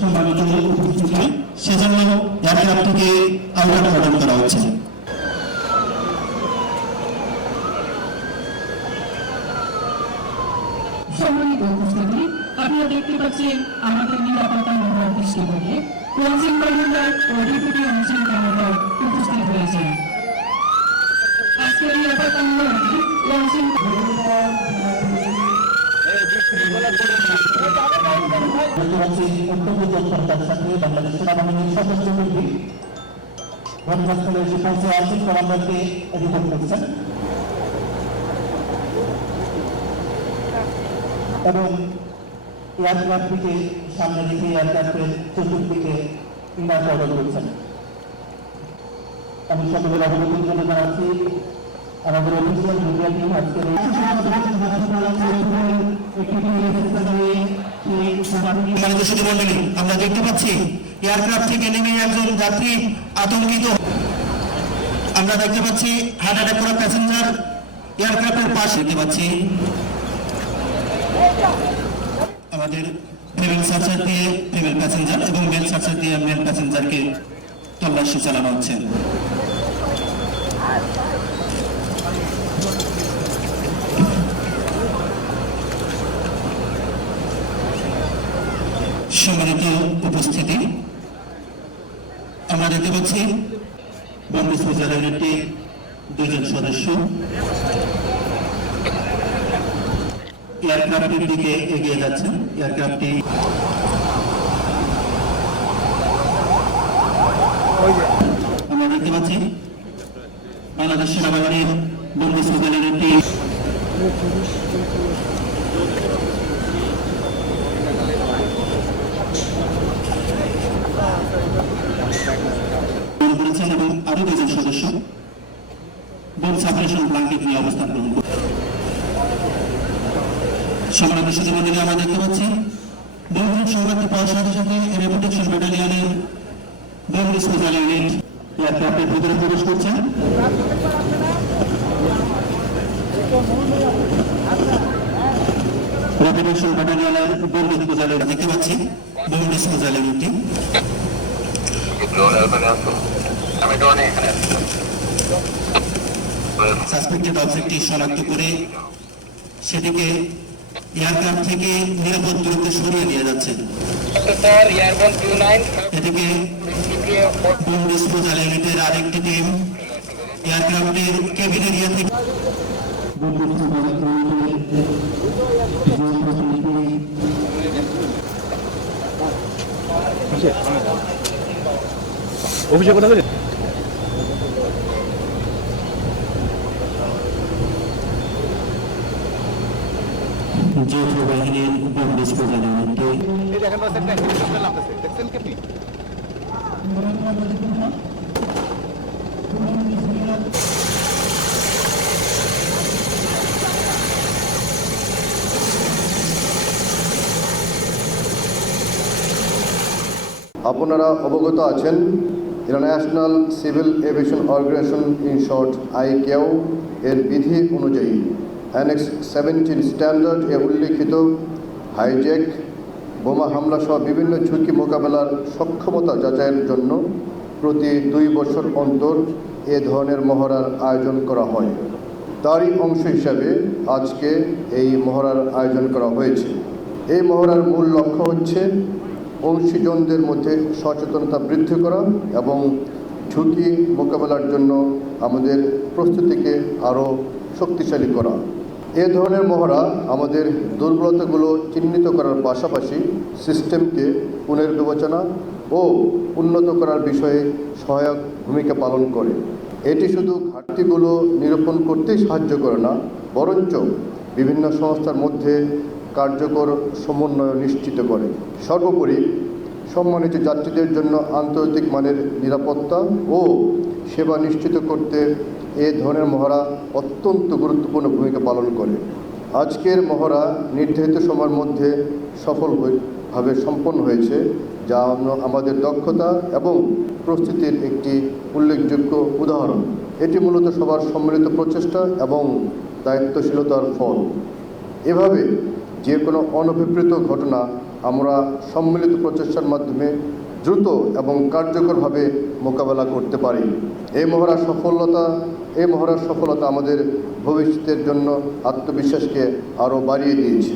সম্মানিত উপস্থিতি, সেজন্য এয়ারক্রাফটটিকে আহ্বান প্রদান করা হচ্ছে। সম্মানিত উপস্থিতি, আপনারা দেখতে পাচ্ছেন আমাদের নিরাপত্তা মহড়ার দৃশ্যপটে লঞ্চিং কমান্ডার ও ডেপুটি লঞ্চিং কমান্ডার উপস্থিত হয়েছেন। আজকের নিরাপত্তা মহড়াটি লঞ্চিং বাংলাদেশ সেনাবাহিনীর সদস্য কর্মী ঘটনাস্থলে এসে পৌঁছে লঞ্চিং কমান্ডারকে রিপোর্ট করছেন এবং এয়ারক্রাফটটিকে সামনে রেখে এয়ারক্রাফটের চতুর্দিকে ইনার অর্ডার করছেন। আমি সকলের অবগতির জন্য জানাচ্ছি আমাদের অফিসিয়াল মিডিয়া টিম আজকের আমরা দেখতে পাচ্ছি এয়ারক্রাফট থেকে নেমে একজন যাত্রী আতঙ্কিত। আমরা দেখতে পাচ্ছি হার্ট অ্যাটাক করা প্যাসেঞ্জার এয়ারক্রাফটের পাশে দেখতে পাচ্ছি আমাদের ফিমেল সার্চার দিয়ে ফিমেল প্যাসেঞ্জার এবং মেল সার্চার দিয়ে মেল প্যাসেঞ্জারকে তল্লাশি চালানো হচ্ছে। সম্মানিত উপস্থিতি, আমরা দেখতে পাচ্ছি বম্বে স্পেশাল ইউনিটটি দুজন সদস্য এয়ারক্রাফটের দিকে এগিয়ে যাচ্ছেন। এয়ারক্রাফটটি আমরা দেখতে পাচ্ছি বাংলাদেশ সেনাবাহিনীর বম্বে স্পেশাল ইউনিটটি করেছেন এবং আরো দুজন সদস্য বোম সাপারেশন ব্ল্যাঙ্কেট নিয়ে অবস্থান গ্রহণ করছে। সম্মানিত সুধীমণ্ডলী, আমরা দেখতে পাচ্ছি বন্ধুর সংবাদটি পাওয়ার সাথে সাথে রেপুটেশন ব্যাটালিয়নের বম্বে স্পেশাল ইউনিট এয়ারক্রাফটের ভিতরে প্রবেশ করছেন। রেপুটেশন ব্যাটালিয়নের বম্বে স্পেশাল ইউনিট দেখতে পাচ্ছি বম্বে স্পেশাল ইউনিটটি সাসপেক্টেড অবজেক্টটি শনাক্ত করে সেটিকে এয়ারক্রাফট থেকে নিরাপদ দূরত্বে সরিয়ে নিয়ে যাচ্ছে। এদিকে বম্বে স্পেশাল ইউনিটের আরেকটি টিম এয়ারক্রাফটের কেবিন এরিয়া থেকে অভিষেক কথা বলে যৌথ বাহিনীর বম্বে স্পেশাল ইউনিটে আপনারা অবগত আছেন international civil aviation organisation in short ICAO এর বিধি অনুযায়ী অ্যানেক্স 17 স্ট্যান্ডার্ড এ উল্লিখিত হাইজ্যাক, বোমা হামলা সহ বিভিন্ন ঝুঁকি মোকাবেলার সক্ষমতা যাচাইয়ের জন্য প্রতি 2 বছর অন্তর এ ধরনের মহড়ার আয়োজন করা হয়। তারই অংশ হিসাবে আজকে এই মহড়ার আয়োজন করা হয়েছে। এই মহড়ার মূল লক্ষ্য হচ্ছে অংশীজনদের মধ্যে সচেতনতা বৃদ্ধি করা এবং ঝুঁকি মোকাবেলার জন্য আমাদের প্রস্তুতিকে আরও শক্তিশালী করা। এ ধরনের মহড়া আমাদের দুর্বলতাগুলো চিহ্নিত করার পাশাপাশি সিস্টেমকে পুনর্বিবেচনা ও উন্নত করার বিষয়ে সহায়ক ভূমিকা পালন করে। এটি শুধু ঘাটতিগুলো নিরূপণ করতেই সাহায্য করে না, বরঞ্চ বিভিন্ন সংস্থার মধ্যে কার্যকর সমন্বয় নিশ্চিত করে। সর্বোপরি সম্মানিত যাত্রীদের জন্য আন্তর্জাতিক মানের নিরাপত্তা ও সেবা নিশ্চিত করতে এ ধরনের মহড়া অত্যন্ত গুরুত্বপূর্ণ ভূমিকা পালন করে। আজকের মহড়া নির্ধারিত সময়ের মধ্যে সফলভাবে সম্পন্ন হয়েছে, যা আমাদের দক্ষতা এবং প্রস্তুতির একটি উল্লেখযোগ্য উদাহরণ। এটি মূলত সবার সম্মিলিত প্রচেষ্টা এবং দায়িত্বশীলতার ফল। এভাবে যে কোনো অনভিপ্রেত ঘটনা আমরা সম্মিলিত প্রচেষ্টার মাধ্যমে দ্রুত এবং কার্যকরভাবে মোকাবেলা করতে পারি। এই মহড়ার সফলতা আমাদের ভবিষ্যতের জন্য আত্মবিশ্বাসকে আরও বাড়িয়ে দিয়েছে।